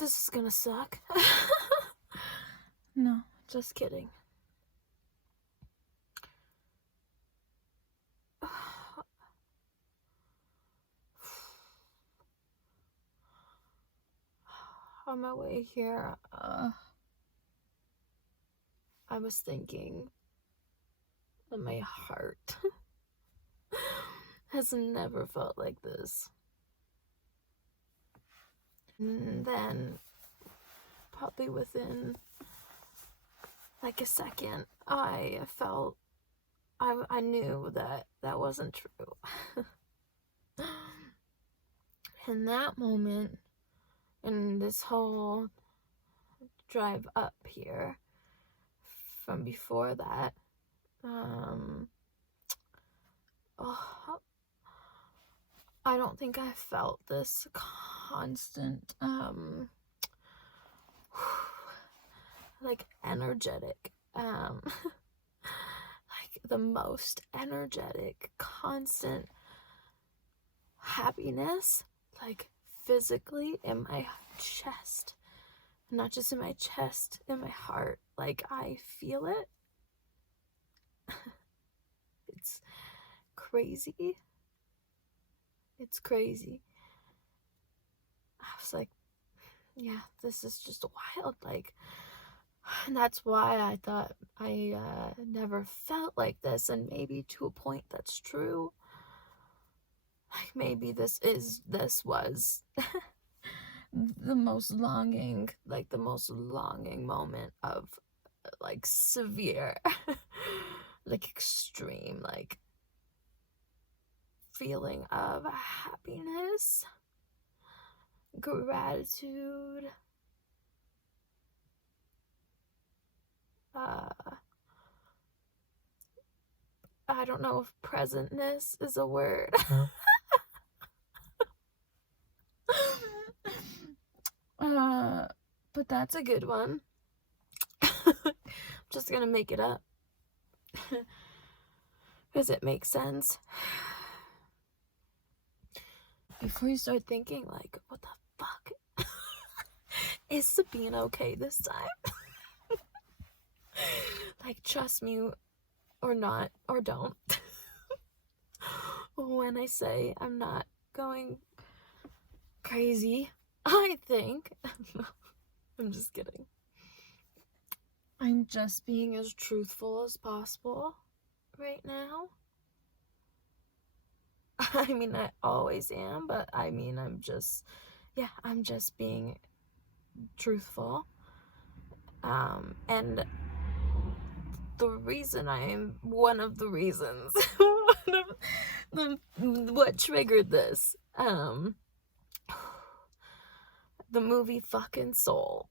This is gonna suck. No, just kidding. On my way here, I was thinking that my heart has never felt like this. And then, probably within like a second, I felt, I knew that that wasn't true. In that moment, in this whole drive up here, from before that, I don't think I felt this constant, like energetic, like the most energetic, constant happiness, like physically in my chest, not just in my chest, in my heart. Like I feel it. It's crazy. It's crazy. I was like, yeah, this is just wild. Like, and that's why I thought I never felt like this, and maybe to a point that's true. Like maybe this was the most longing moment of like severe, like extreme, like feeling of happiness, gratitude, I don't know if presentness is a word. But that's a good one. I'm just gonna make it up because it makes sense. Before you start thinking like, what the fuck? Is Sabine okay this time? Like, trust me or not, or don't. When I say I'm not going crazy, I think. I'm just kidding. I'm just being as truthful as possible right now. I mean, I always am, but I mean, I'm just being truthful. And one of the reasons, what triggered this, the movie fucking Soul.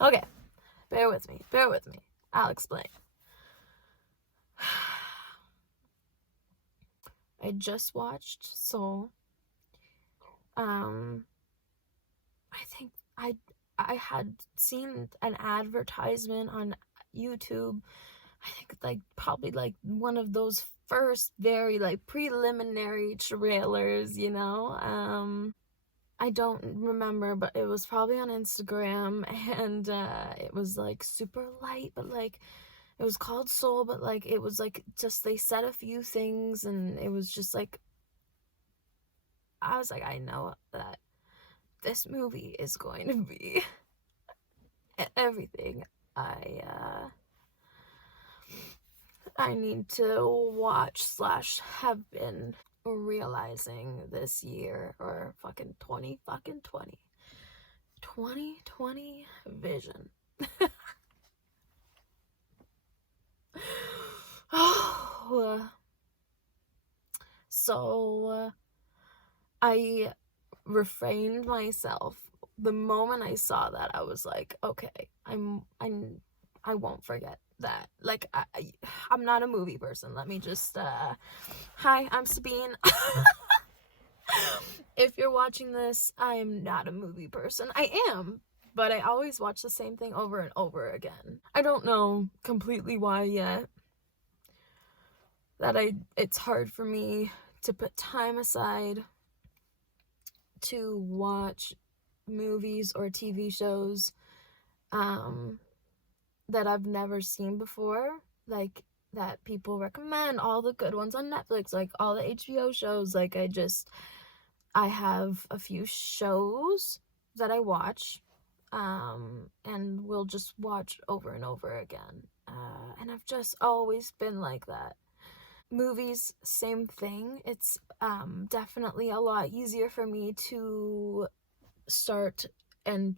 Okay, bear with me, I'll explain. I just watched Soul. I think I had seen an advertisement on YouTube. I think like probably like one of those first very like preliminary trailers, you know. I don't remember, but it was probably on Instagram, and it was like super light, but like it was called Soul, but like it was like just they said a few things, and it was just like I was like, I know that this movie is going to be everything I need to watch / have been realizing this year, or fucking 2020 vision. So I refrained myself. The moment I saw that, I was like, okay, I won't forget that. Like, I'm not a movie person. Let me just, hi, I'm Sabine. If you're watching this, I am not a movie person. I am, but I always watch the same thing over and over again. I don't know completely why yet. That it's hard for me to put time aside to watch movies or TV shows that I've never seen before, like that people recommend, all the good ones on Netflix, like all the HBO shows. Like I have a few shows that I watch, and will just watch over and over again. And I've just always been like that. Movies, same thing. It's definitely a lot easier for me to start and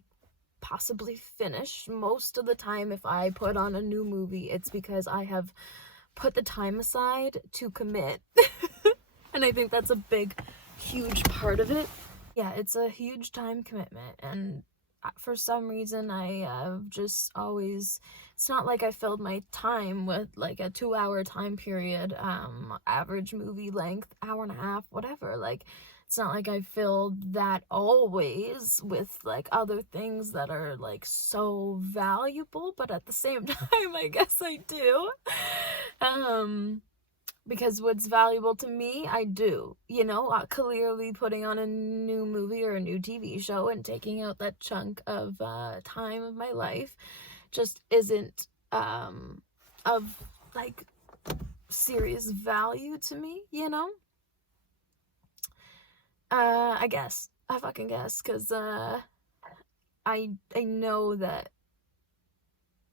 possibly finish most of the time. If I put on a new movie, it's because I have put the time aside to commit. And I think that's a big, huge part of it. Yeah, it's a huge time commitment, and for some reason I have just always, it's not like I filled my time with like a 2-hour time period, average movie length, hour and a half, whatever. Like, it's not like I filled that always with like other things that are like so valuable, but at the same time I guess I do. Because what's valuable to me, I do, clearly putting on a new movie or a new TV show and taking out that chunk of time of my life just isn't of like serious value to me, I guess. I fucking guess, because I know that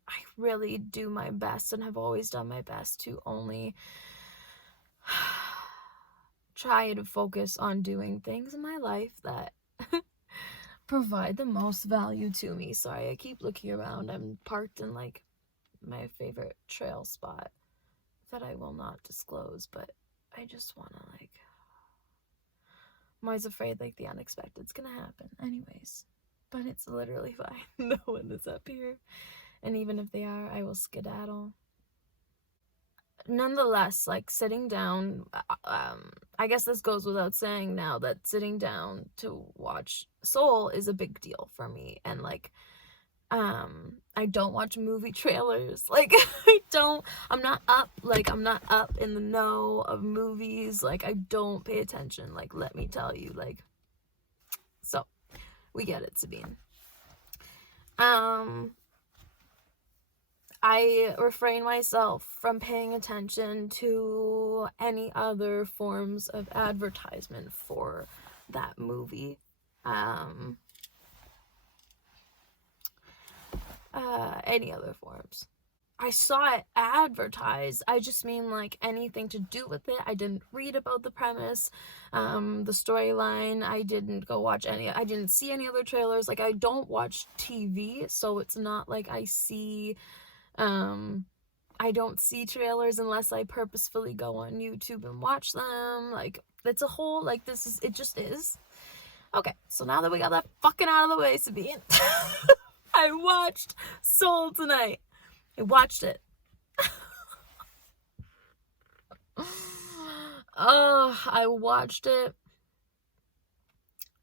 I really do my best and have always done my best to only try to focus on doing things in my life that provide the most value to me. Sorry, I keep looking around. I'm parked in like my favorite trail spot that I will not disclose, but I just want to I'm always afraid like the unexpected's gonna happen anyways, but it's literally fine. No one is up here, and even if they are, I will skedaddle. Nonetheless, like sitting down, I guess this goes without saying now that sitting down to watch Soul is a big deal for me. And like, I don't watch movie trailers. Like, I'm not up in the know of movies. Like, I don't pay attention. Like, let me tell you, like, so we get it, Sabine. I refrain myself from paying attention to any other forms of advertisement for that movie. Any other forms. I saw it advertised. I just mean like anything to do with it. I didn't read about the premise, the storyline. I didn't go watch I didn't see any other trailers. Like, I don't watch TV, so it's not like I see, I don't see trailers unless I purposefully go on YouTube and watch them. Like, it's a whole, like, it just is. Okay, so now that we got that fucking out of the way, Sabine, I watched Soul tonight. I watched it. Oh, I watched it.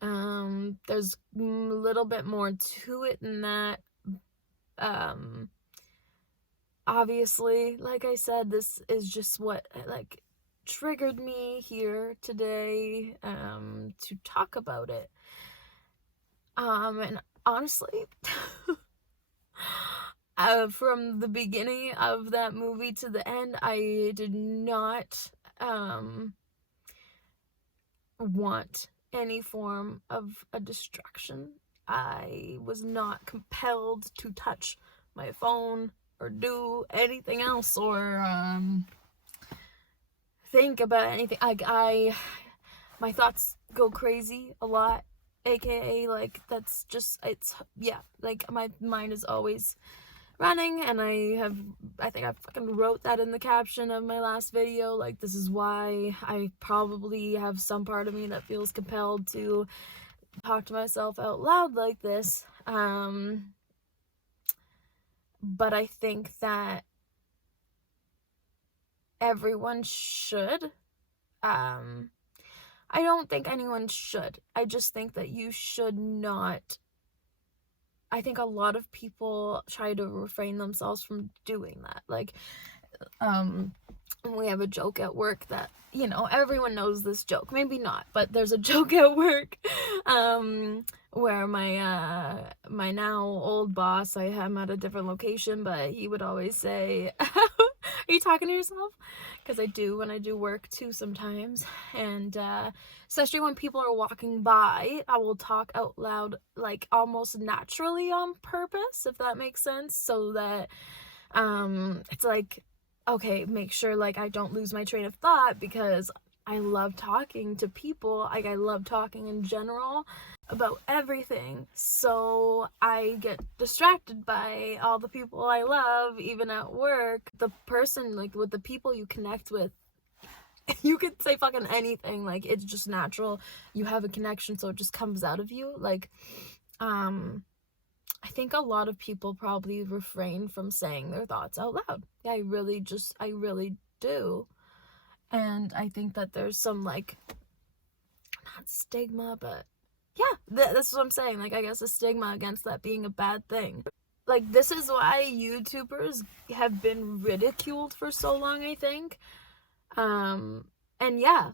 There's a little bit more to it than that. Obviously, like I said, this is just what like triggered me here today to talk about it. And honestly, from the beginning of that movie to the end, I did not want any form of a distraction. I was not compelled to touch my phone or do anything else or think about anything. My thoughts go crazy a lot, aka like that's just, it's, yeah, like my mind is always running, and I think I fucking wrote that in the caption of my last video. Like, this is why I probably have some part of me that feels compelled to talk to myself out loud like this. But I think that everyone should. I don't think anyone should. I just think that you should not. I think a lot of people try to refrain themselves from doing that. Like, And we have a joke at work that, you know, everyone knows this joke. Maybe not, but there's a joke at work where my now old boss, I am at a different location, but he would always say, are you talking to yourself? Because I do when I do work too sometimes. And especially when people are walking by, I will talk out loud, like almost naturally on purpose, if that makes sense. So that it's like, okay, make sure like I don't lose my train of thought, because I love talking to people. Like, I love talking in general about everything. So I get distracted by all the people I love, even at work. The person, like, with the people you connect with, you could say fucking anything. Like, it's just natural. You have a connection, so it just comes out of you. Like, I think a lot of people probably refrain from saying their thoughts out loud. Yeah, I really do. And I think that there's some, like, not stigma, but yeah, that's what I'm saying. Like, I guess a stigma against that being a bad thing. Like, this is why YouTubers have been ridiculed for so long, I think. And yeah,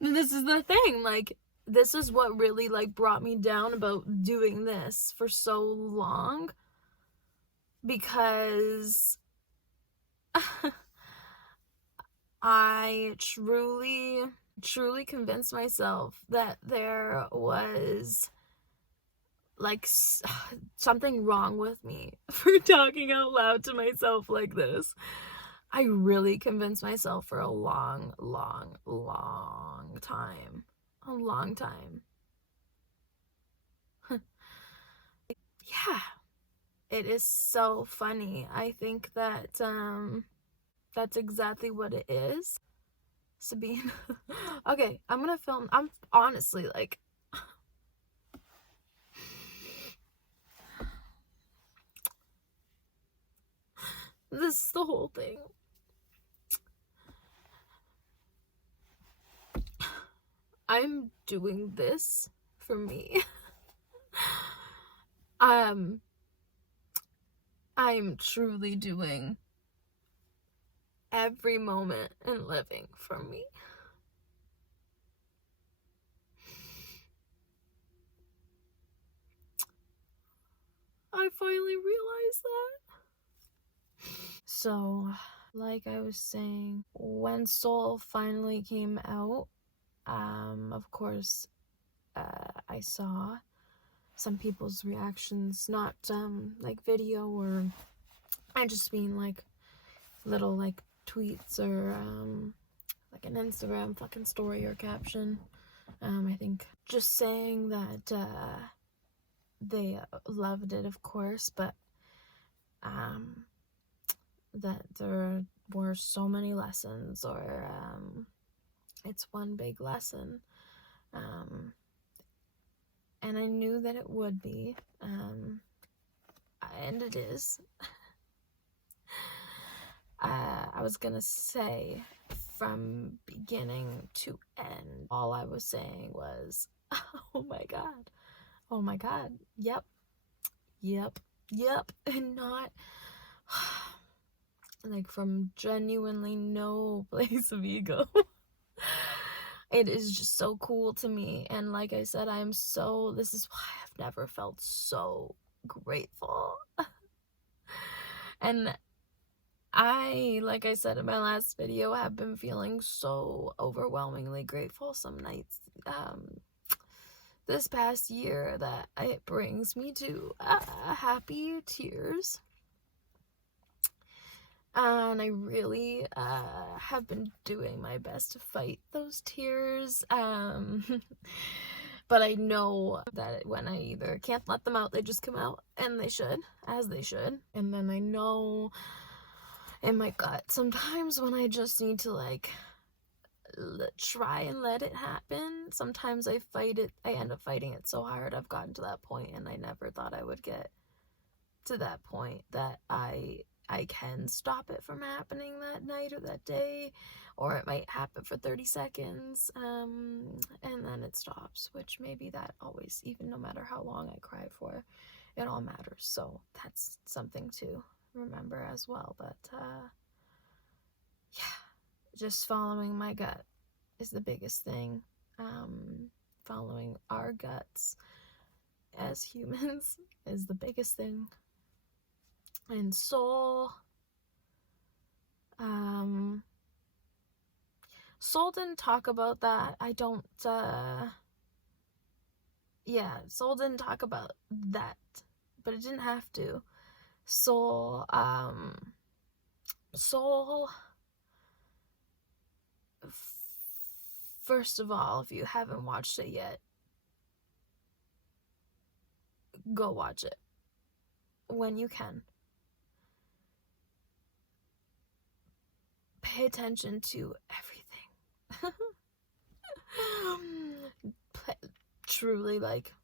this is the thing, like, this is what really, like, brought me down about doing this for so long, because I truly convinced myself that there was, like, something wrong with me for talking out loud to myself like this. I really convinced myself for a long time. A long time. Yeah. It is so funny. I think that that's exactly what it is. Sabine. Okay, I'm gonna film. I'm honestly, like, this is the whole thing. I'm doing this for me. I'm truly doing every moment and living for me. I finally realized that. So, like I was saying, when Soul finally came out, of course, I saw some people's reactions, not like video, or I just mean like little like tweets, or like an Instagram fucking story or caption. I think just saying that they loved it, of course, but that there were so many lessons, or it's one big lesson. And I knew that it would be, and it is. I was gonna say, from beginning to end, all I was saying was, oh my god, yep, and not, like, from genuinely no place of ego. It is just so cool to me, and like I said, this is why I've never felt so grateful. And like I said in my last video, have been feeling so overwhelmingly grateful some nights this past year that it brings me to happy tears. And I really have been doing my best to fight those tears. But I know that when I either can't let them out, they just come out, and they should, as they should. And then I know in my gut sometimes when I just need to, like, try and let it happen. Sometimes I fight it. I end up fighting it so hard. I've gotten to that point, and I never thought I would get to that point, that I can stop it from happening that night or that day, or it might happen for 30 seconds, and then it stops, which maybe that always, even no matter how long I cry for, it all matters. So that's something to remember as well. But yeah, just following my gut is the biggest thing. Following our guts as humans is the biggest thing. And soul, soul didn't talk about that. Soul didn't talk about that, but it didn't have to. Soul, first of all, if you haven't watched it yet, go watch it when you can. Pay attention to everything. Truly, like,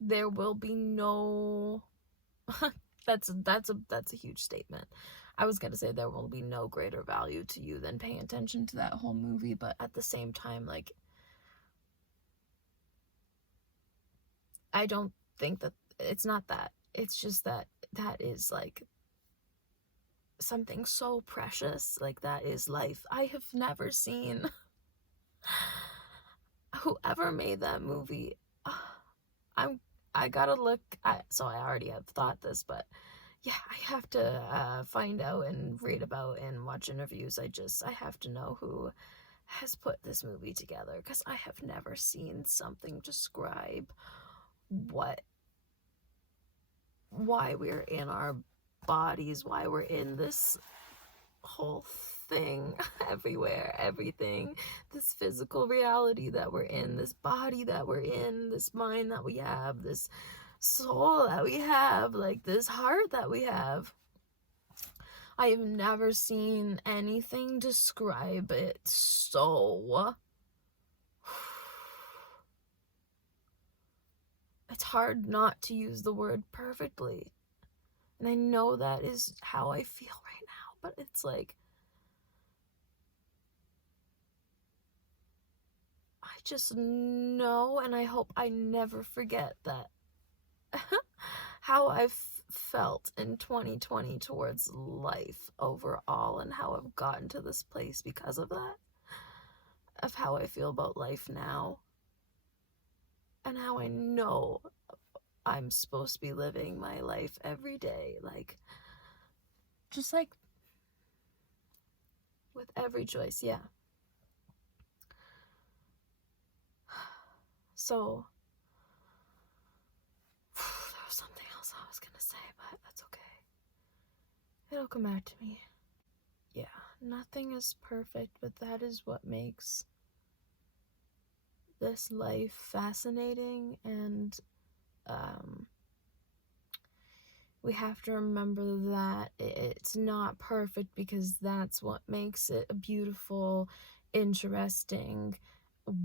there will be no that's a huge statement. I was gonna say there will be no greater value to you than paying attention to that whole movie, but at the same time, like, I don't think that it's not that. It's just that is like something so precious. Like, that is life. I have never seen whoever made that movie. I gotta look. So I already have thought this, but yeah, I have to find out and read about and watch interviews. I have to know who has put this movie together, because I have never seen something describe why we're in our bodies, why we're in this whole thing everywhere, everything, this physical reality that we're in, this body that we're in, this mind that we have, this soul that we have, like, this heart that we have. I have never seen anything describe it so. It's hard not to use the word perfectly. And I know that is how I feel right now, but it's like, I just know, and I hope I never forget that how I've felt in 2020 towards life overall, and how I've gotten to this place because of that, of how I feel about life now, and how I know I'm supposed to be living my life every day, like, just like with every choice, yeah. So there was something else I was gonna say, but that's okay. It'll come back to me. Yeah, nothing is perfect, but that is what makes this life fascinating, and we have to remember that it's not perfect, because that's what makes it a beautiful, interesting,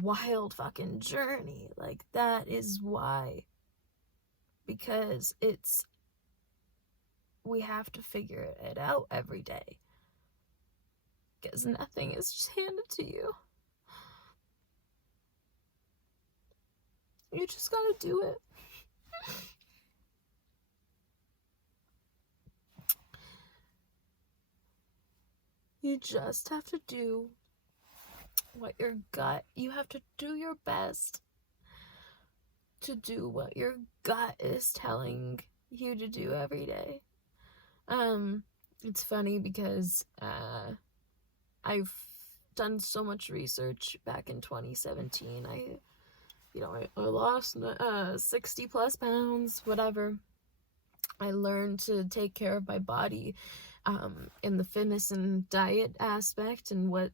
wild fucking journey. Like, that is why. Because we have to figure it out every day. Because nothing is just handed to you. You just gotta do it. You just have to do what your gut, you have to do your best to do what your gut is telling you to do every day. It's funny because I've done so much research back in 2017. I lost 60 plus pounds, whatever. I learned to take care of my body in the fitness and diet aspect, and what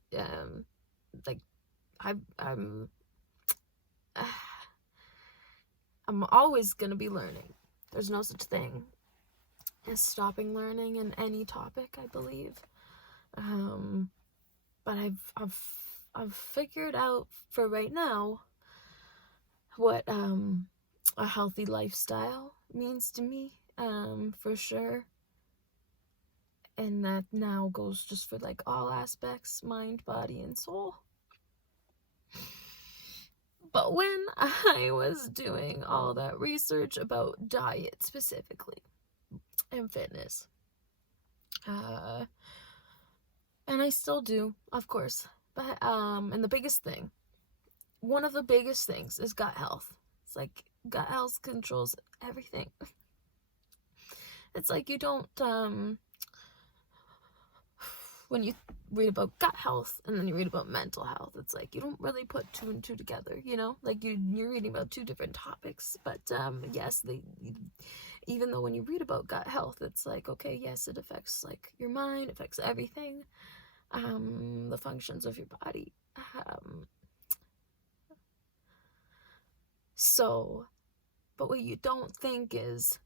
like I'm always gonna be learning. There's no such thing as stopping learning in any topic, I believe. But I've figured out for right now what a healthy lifestyle means to me, for sure. And that now goes just for like all aspects, mind, body, and soul. But when I was doing all that research about diet specifically and fitness, And I still do, of course. But and the biggest thing, one of the biggest things is gut health. It's like gut health controls everything. It's like you don't when you read about gut health and then you read about mental health, it's like you don't really put two and two together, you know? Like you're reading about two different topics, but yes, even though when you read about gut health, it's like, okay, yes, it affects like your mind, affects everything, the functions of your body. So, but what you don't think is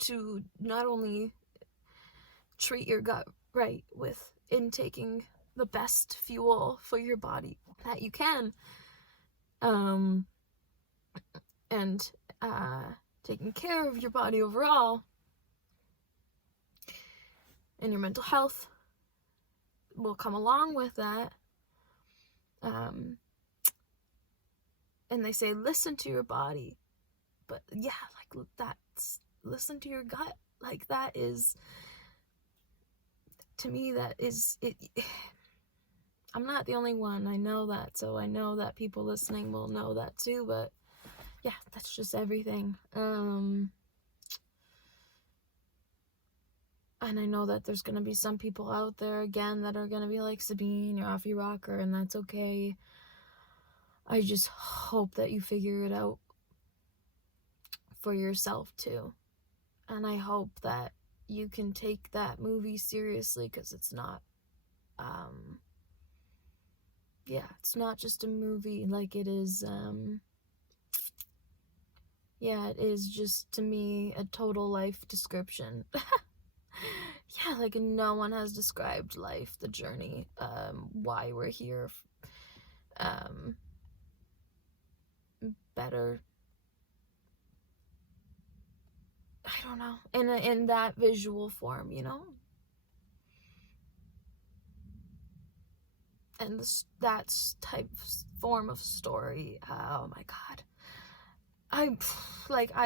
to not only treat your gut right with intaking the best fuel for your body that you can, and taking care of your body overall, and your mental health will come along with that. And they say listen to your body, but yeah, like that's listen to your gut. Like that is, to me, that is it. I'm not the only one, I know that, so I know that people listening will know that too, but yeah, that's just everything. And I know that there's gonna be some people out there, again, that are gonna be like, Sabine, you're off your rocker, and that's okay. I just hope that you figure it out for yourself too. And I hope that you can take that movie seriously, because it's not, yeah, it's not just a movie, like it is, yeah, it is just, to me, a total life description. Yeah, like no one has described life, the journey, why we're here, better. I don't know, in that visual form, you know? And that type of form of story, oh my god. I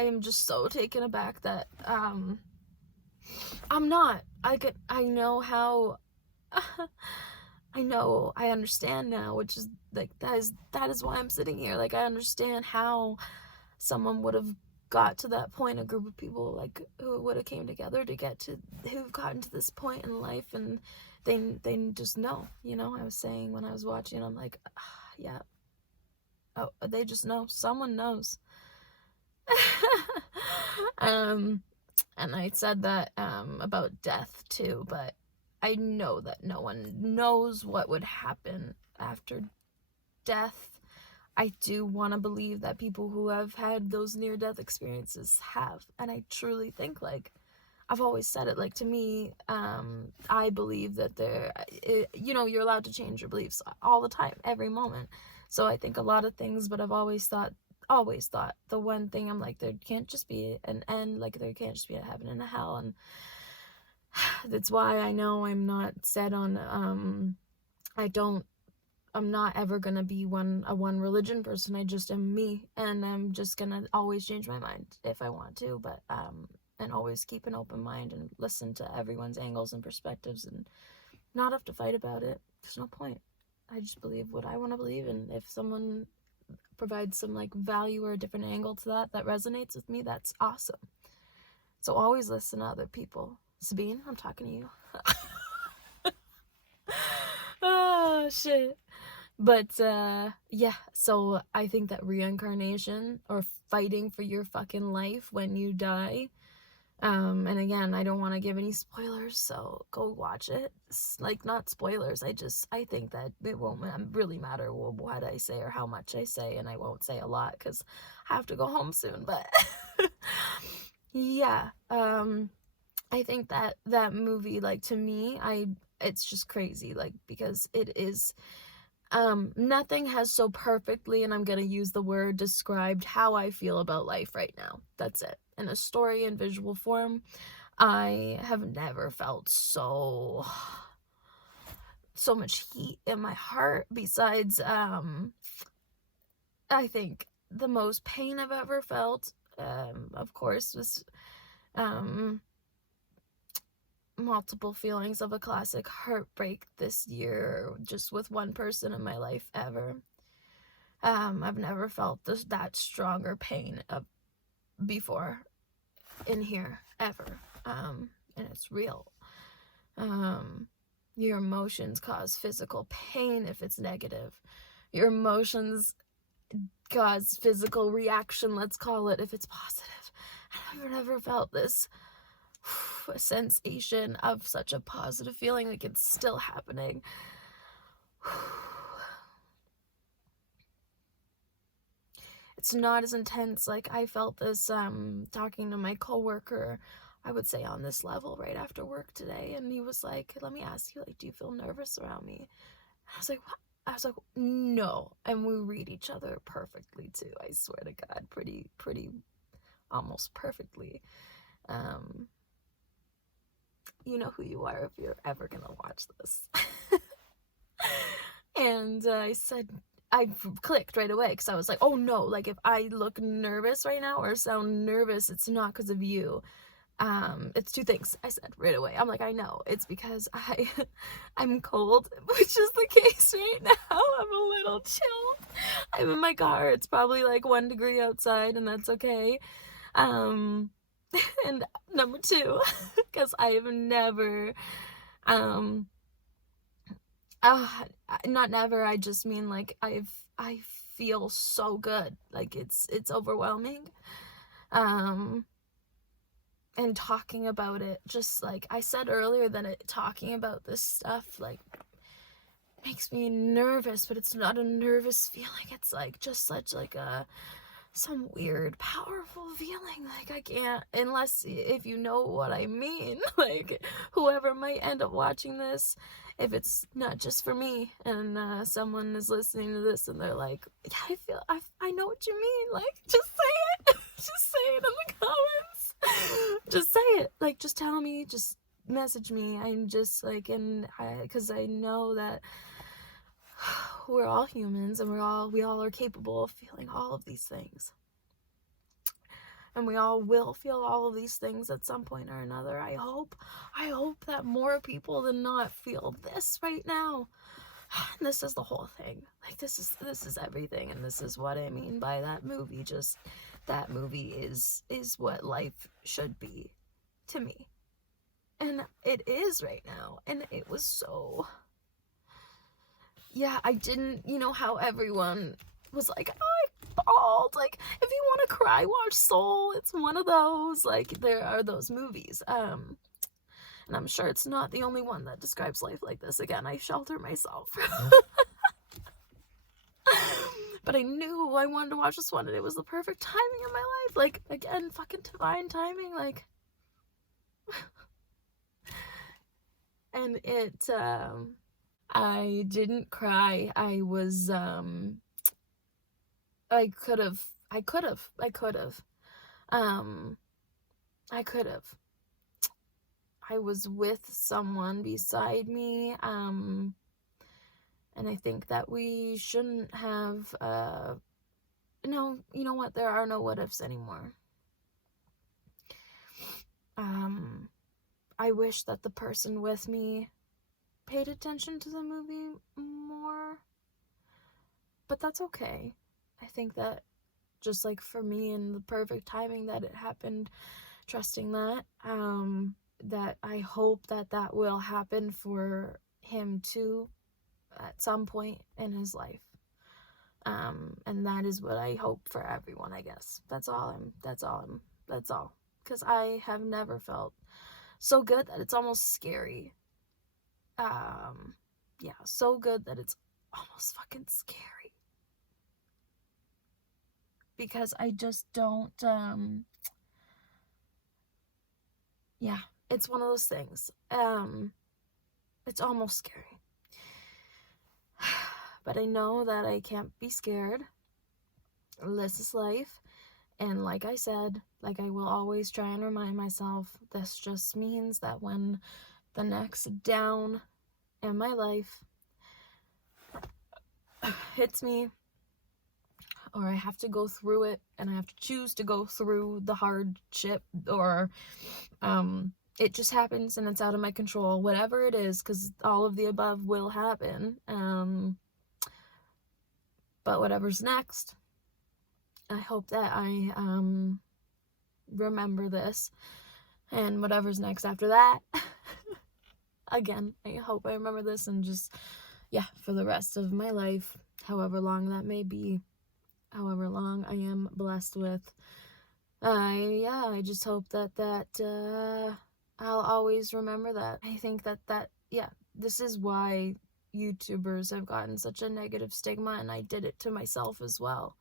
am just so taken aback that, I'm not. I know how, I understand now, which is, like, that is why I'm sitting here. Like, I understand how someone would have got to that point, a group of people, like, who would have came together to get to, who've gotten to this point in life, and they just know, you know? I was saying when I was watching, I'm like, yeah. Oh, they just know. Someone knows. And I said that about death too, but I know that no one knows what would happen after death. I do want to believe that people who have had those near-death experiences have, and I truly think, like, I've always said it, like, to me, I believe that you know, you're allowed to change your beliefs all the time, every moment. So I think a lot of things, but I've always thought, the one thing, I'm like, there can't just be an end, like, there can't just be a heaven and a hell, and that's why I know I'm not set on, I'm not ever gonna be a one religion person. I just am me, and I'm just gonna always change my mind if I want to, but, and always keep an open mind and listen to everyone's angles and perspectives, and not have to fight about it. There's no point. I just believe what I want to believe, and if someone provides some, like, value or a different angle to that resonates with me, that's awesome. So always listen to other people. Sabine, I'm talking to you. Oh, shit. But, yeah, so I think that reincarnation, or fighting for your fucking life when you die, and again, I don't want to give any spoilers, so go watch it. It's, like, not spoilers, I think that it won't really matter what I say or how much I say, and I won't say a lot, because I have to go home soon, but, yeah, I think that movie, like, to me, it's just crazy, like, because it is, nothing has so perfectly, and I'm gonna use the word, described how I feel about life right now. That's it. In a story and visual form, I have never felt so much heat in my heart, besides, I think the most pain I've ever felt, of course, was, multiple feelings of a classic heartbreak this year, just with one person in my life ever. I've never felt that stronger pain before in here, ever. And it's real. Your emotions cause physical pain if it's negative. Your emotions cause physical reaction, let's call it, if it's positive. I've never felt this sensation of such a positive feeling, like it's still happening. It's not as intense. Like, I felt this talking to my coworker, I would say on this level, right after work today, and he was like, let me ask you, like, do you feel nervous around me? And I was like, what? I was like, no. And we read each other perfectly too, I swear to God, pretty almost perfectly. You know who you are if you're ever gonna watch this. And I said, I clicked right away, because I was like, oh no, like, if I look nervous right now or sound nervous, it's not because of you. It's two things, I said right away. I'm like, I know, it's because I'm cold, which is the case right now. I'm a little chilled. I'm in my car. It's probably like 1 degree outside, and that's okay. And number two, because I have never, not never, I just mean, like, I feel so good, like, it's overwhelming. And talking about it, just like I said earlier, that talking about this stuff, like, makes me nervous, but it's not a nervous feeling. It's like just such like some weird powerful feeling. Like, I can't, unless if you know what I mean, like, whoever might end up watching this, if it's not just for me, and someone is listening to this and they're like, yeah, I know what you mean, like, just say it. Just say it in the comments. Just say it, like, just tell me, just message me. I'm just like, because I know that we're all humans, and we all are capable of feeling all of these things, and we all will feel all of these things at some point or another. I hope that more people than not feel this right now. And this is the whole thing. Like, this is everything, and this is what I mean by that movie. Just that movie is what life should be to me, and it is right now. And it was so, yeah, I didn't, you know how everyone was like, I bawled, like, if you want to cry, watch Soul. It's one of those, like, there are those movies, and I'm sure it's not the only one that describes life like this. Again, I shelter myself. But I knew I wanted to watch this one, and it was the perfect timing in my life. Like, again, fucking divine timing, like. And it, I didn't cry. I was, I could have. I was with someone beside me, and I think that we shouldn't have, no, you know what, there are no what ifs anymore. I wish that the person with me paid attention to the movie more, but that's okay. I think that, just like for me, in the perfect timing that it happened, trusting that, that I hope that will happen for him too, at some point in his life. And that is what I hope for everyone, I guess. That's all. Because I have never felt so good that it's almost scary. Yeah, so good that it's almost fucking scary. Because I just don't, yeah, it's one of those things. It's almost scary. But I know that I can't be scared. This is life. And like I said, like I will always try and remind myself, this just means that when the next down in my life hits me, or I have to go through it, and I have to choose to go through the hardship, or it just happens and it's out of my control, whatever it is, because all of the above will happen. But whatever's next, I hope that I remember this, and whatever's next after that, again, I hope I remember this, and just, yeah, for the rest of my life, however long that may be, however long I am blessed with. I just hope that I'll always remember that. I think that this is why YouTubers have gotten such a negative stigma, and I did it to myself as well.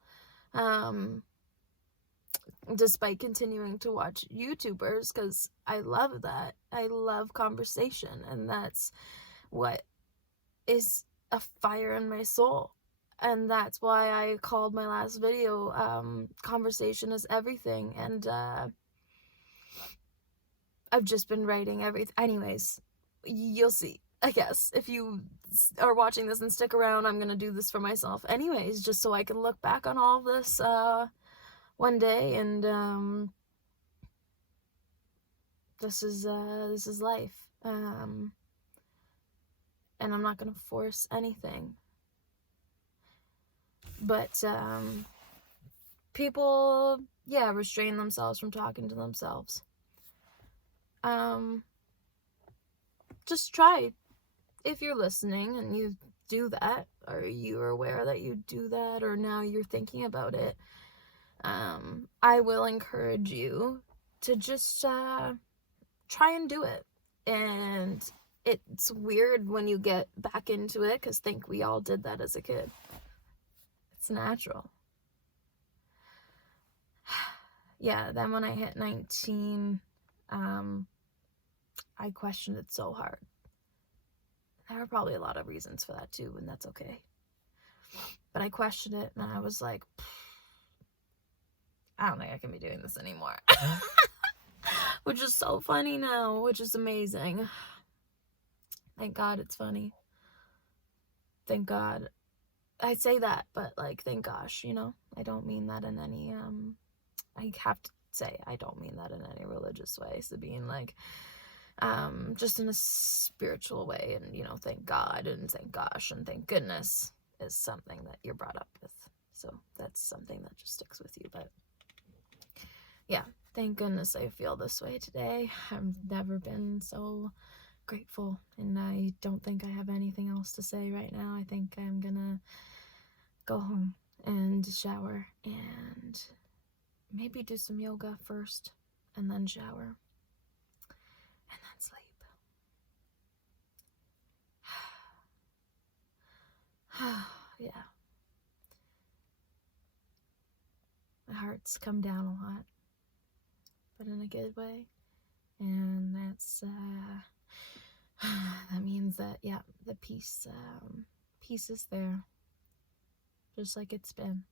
Despite continuing to watch YouTubers, because I love that. I love conversation, and that's what is a fire in my soul. And that's why I called my last video, Conversation is Everything. And I've just been writing everything. Anyways, you'll see. I guess if you are watching this and stick around, I'm gonna do this for myself anyways, just so I can look back on all this one day, and this is life. And I'm not gonna force anything. But people, restrain themselves from talking to themselves. Just try. If you're listening and you do that, or you're aware that you do that, or now you're thinking about it, I will encourage you to just try and do it. And it's weird when you get back into it, because I think we all did that as a kid. It's natural. Yeah, then when I hit 19, I questioned it so hard. There are probably a lot of reasons for that too, and that's okay. But I questioned it, and I was like, I don't think I can be doing this anymore. Which is so funny now, which is amazing. Thank God it's funny. Thank God. I say that, but like, thank gosh, you know? I don't mean that in any, I have to say, I don't mean that in any religious way, Sabine, like, just in a spiritual way, and, you know, thank God, and thank gosh, and thank goodness is something that you're brought up with, so that's something that just sticks with you. But yeah, thank goodness I feel this way today. I've never been so grateful, and I don't think I have anything else to say right now. I think I'm gonna go home and shower, and maybe do some yoga first, and then shower, and then sleep. Yeah. My heart's come down a lot, but in a good way. And that's, that means that, yeah, the peace is there. Just like it's been.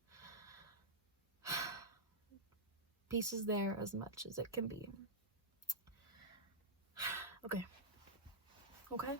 Peace is there as much as it can be. Okay. Okay?